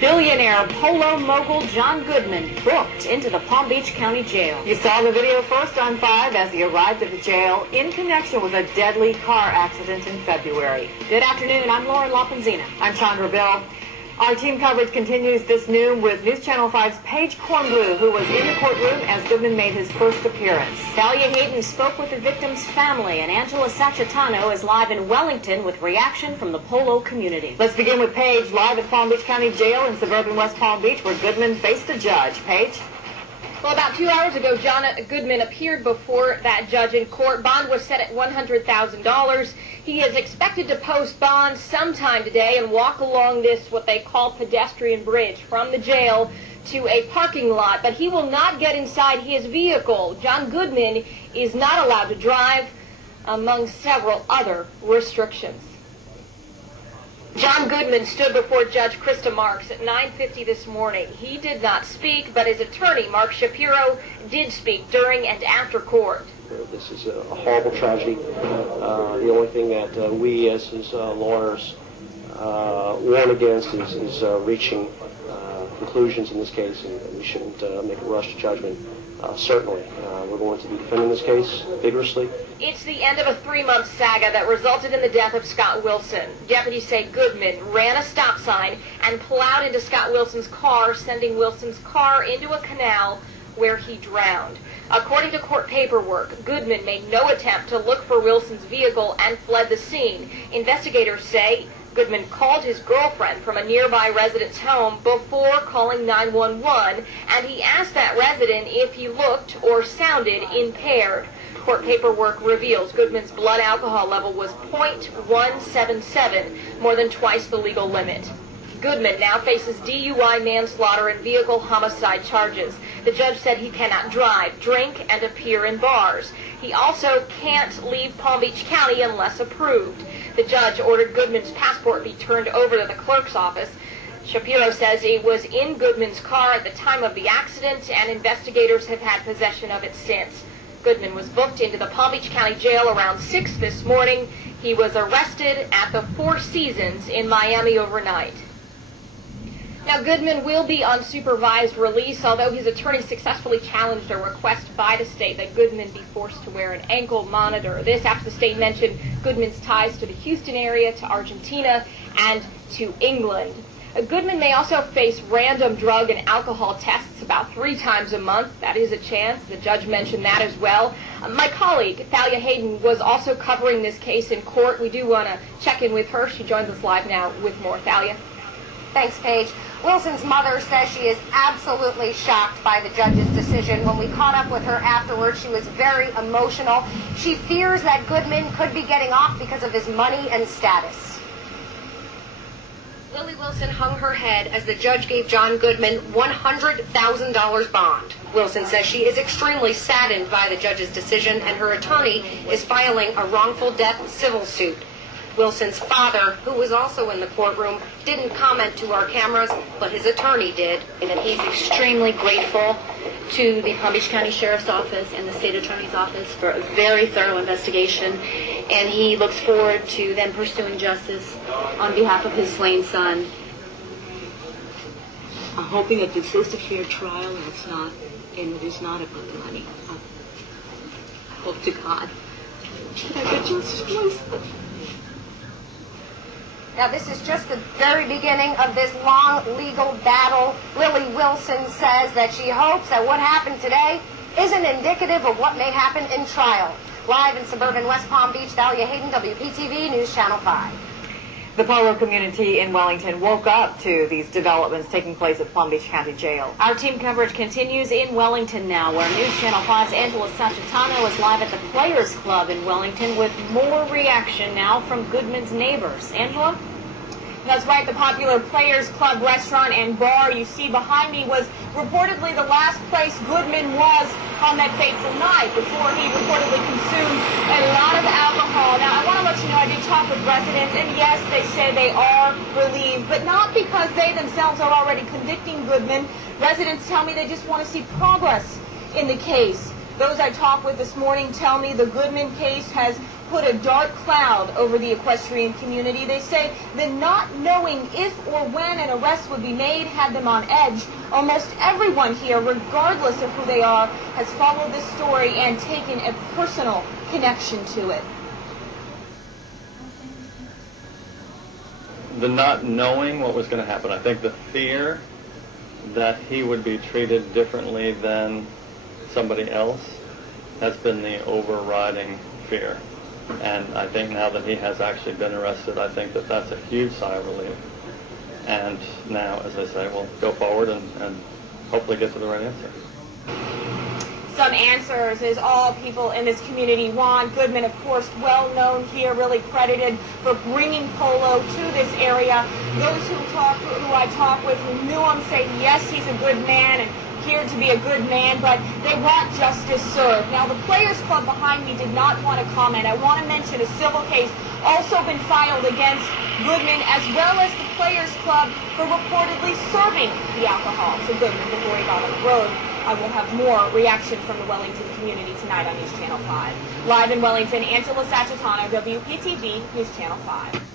Billionaire polo mogul John Goodman booked into the Palm Beach County Jail. You saw the video first on 5 as he arrived at the jail in connection with a deadly car accident in February. Good afternoon, I'm Lauren LaPenzina. I'm Chandra Bill. Our team coverage continues this noon with News Channel 5's Paige Kornblue, who was in the courtroom as Goodman made his first appearance. Talia Hayden spoke with the victim's family, and Angela Sacitano is live in Wellington with reaction from the polo community. Let's begin with Paige, live at Palm Beach County Jail in suburban West Palm Beach, where Goodman faced a judge. Paige? Well, about 2 hours ago, John Goodman appeared before that judge in court. Bond was set at $100,000. He is expected to post bond sometime today and walk along this, what they call pedestrian bridge, from the jail to a parking lot. But he will not get inside his vehicle. John Goodman is not allowed to drive, among several other restrictions. John Goodman stood before Judge Krista Marks at 9:50 this morning. He did not speak, but his attorney, Mark Shapiro, did speak during and after court. This is a horrible tragedy. The only thing that we as his lawyers warn against is reaching conclusions in this case, and we shouldn't make a rush to judgment. Certainly, we're going to be defending this case vigorously. It's the end of a 3-month saga that resulted in the death of Scott Wilson. Deputies say Goodman ran a stop sign and plowed into Scott Wilson's car, sending Wilson's car into a canal where he drowned. According to court paperwork, Goodman made no attempt to look for Wilson's vehicle and fled the scene. Investigators say Goodman called his girlfriend from a nearby resident's home before calling 911, and he asked that resident if he looked or sounded impaired. Court paperwork reveals Goodman's blood alcohol level was .177, more than twice the legal limit. Goodman now faces DUI, manslaughter, and vehicle homicide charges. The judge said he cannot drive, drink, and appear in bars. He also can't leave Palm Beach County unless approved. The judge ordered Goodman's passport be turned over to the clerk's office. Shapiro says it was in Goodman's car at the time of the accident, and investigators have had possession of it since. Goodman was booked into the Palm Beach County Jail around 6 this morning. He was arrested at the Four Seasons in Miami overnight. Now, Goodman will be on supervised release, although his attorney successfully challenged a request by the state that Goodman be forced to wear an ankle monitor. This after the state mentioned Goodman's ties to the Houston area, to Argentina, and to England. Goodman may also face random drug and alcohol tests about 3 times a month. That is a chance. The judge mentioned that as well. My colleague, Talia Hayden, was also covering this case in court. We do want to check in with her. She joins us live now with more. Talia. Thanks, Paige. Wilson's mother says she is absolutely shocked by the judge's decision. When we caught up with her afterwards, she was very emotional. She fears that Goodman could be getting off because of his money and status. Lily Wilson hung her head as the judge gave John Goodman $100,000 bond. Wilson says she is extremely saddened by the judge's decision, and her attorney is filing a wrongful death civil suit. Wilson's father, who was also in the courtroom, didn't comment to our cameras, but his attorney did. And he's extremely grateful to the Palm Beach County Sheriff's Office and the State Attorney's Office for a very thorough investigation, and he looks forward to them pursuing justice on behalf of his slain son. I'm hoping that this is a fair trial and it is not about the money. I hope to God that I get justice for my son. Now, this is just the very beginning of this long legal battle. Lily Wilson says that she hopes that what happened today isn't indicative of what may happen in trial. Live in suburban West Palm Beach, Talia Hayden, WPTV News Channel 5. The polo community in Wellington woke up to these developments taking place at Palm Beach County Jail. Our team coverage continues in Wellington now, where News Channel 5's Angela Sacitano is live at the Players Club in Wellington with more reaction now from Goodman's neighbors. Angela? That's right, the popular Players Club restaurant and bar you see behind me was reportedly the last place Goodman was on that fateful night before he reportedly consumed a lot of alcohol. Now, I want to let you know I did talk with residents, and yes, they say they are relieved, but not because they themselves are already convicting Goodman. Residents tell me they just want to see progress in the case. Those I talked with this morning tell me the Goodman case has put a dark cloud over the equestrian community. They say that not knowing if or when an arrest would be made had them on edge. Almost everyone here, regardless of who they are, has followed this story and taken a personal connection to it. The not knowing what was going to happen. I think the fear that he would be treated differently than somebody else has been the overriding fear. And I think now that he has actually been arrested, I think that that's a huge sigh of relief. And now, as I say, we'll go forward and hopefully get to the right answer. Some answers is all people in this community want. Goodman, of course, well known here, really credited for bringing polo to this area. Those who I talk with who knew him say, yes, he's a good man and appeared to be a good man, but they want justice served. Now, the Players Club behind me did not want to comment. I want to mention a civil case also been filed against Goodman as well as the Players Club for reportedly serving the alcohol to Goodman before he got on the road. I will have more reaction from the Wellington community tonight on News Channel 5. Live in Wellington, Angela Sacitano, WPTV, News Channel 5.